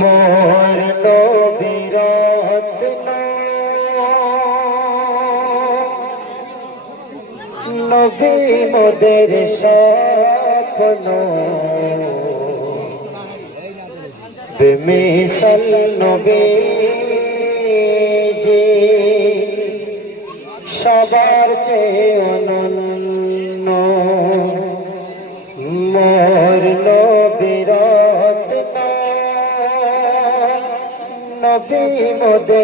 মোর নবীর নবী মোদের স্বপ্ন। বেমিসাল নবী যে সবার চেয়ে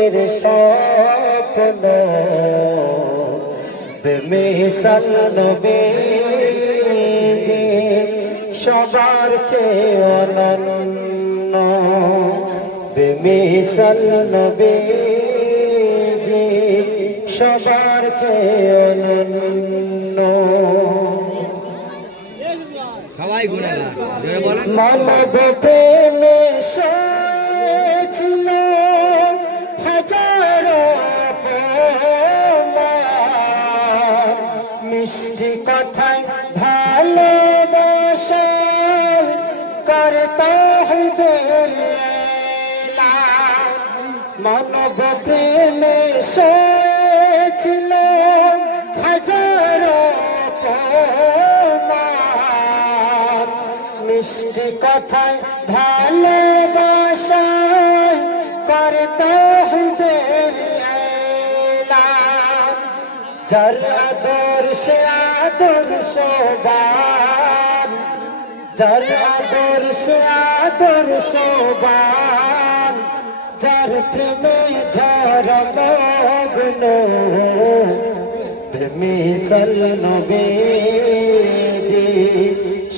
মোদের স্বপ্ন বেমিসাল নবী যে সবার চেয়ে অনন্য। বেমিসাল নবী যে সবার চেয়ে অনন্য। সবাই বলেন। মিষ্টি কথায় ভালোবাসা করতে মানব প্রেমে ছিল হাজারো। মিষ্টি কথায় ভালোবাসায় করতে যার আদর্শে আদর্শবান যার আদর্শে আদর্শবান যার প্রেমে ধর্মগ্ন প্রেমী সল নবীজি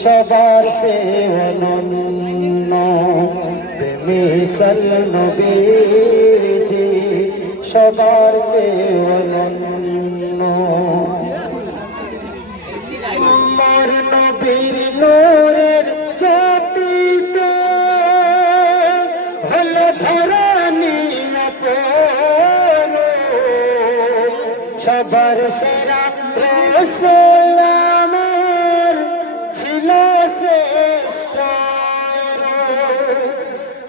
সবার চেয়ে অনন্য। প্রেমী সল নবীজি সবার চেয়ে অনন্য। নবীর নূরের জ্যোতিতে হলো ধরানি সবার সেরা রসুল ছিল শ্রেষ্ঠ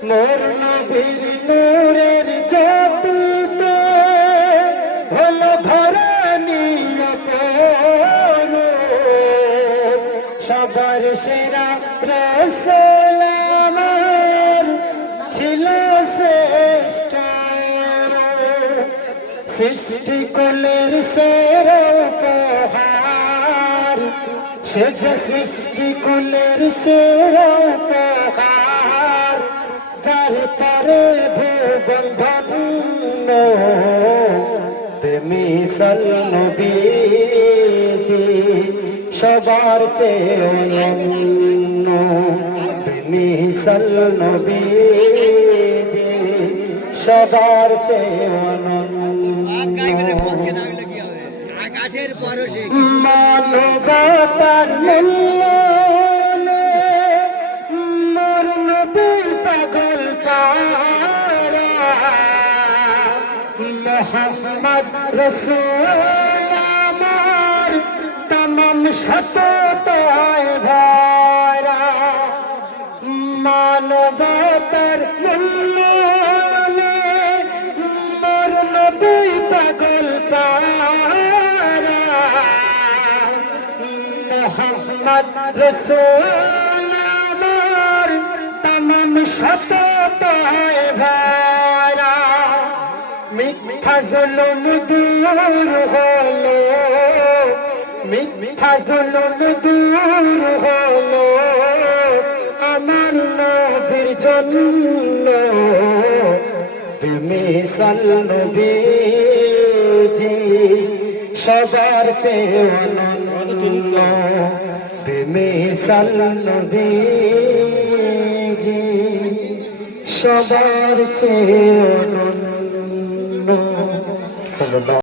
মোর নবীর নূরের জ্যোতিতে সৃষ্টি কুলের সেরা উপহার। সে যে সৃষ্টি কুলের সেরা উপহার, যার তরে ভুবন ধন্য তুমি সল সবার চেয়ে তুমি সল আকাশের পরশে মানবতার মোর নবী পাগল মোহাম্মদ রসুল তমাম সততায় ভরা মানবতার মোহাম্মদ রসুল আমার তমাম সততায় ভরা মিথ্যা জুলুম দূর হলো, মিথ্যা জুলুম দূর হলো, আমার নবীর জন্য। মিসাল নবীজি সবার চেয়ে অনন্য। মিসাল নবীজি সবার চেয়ে অনন্য।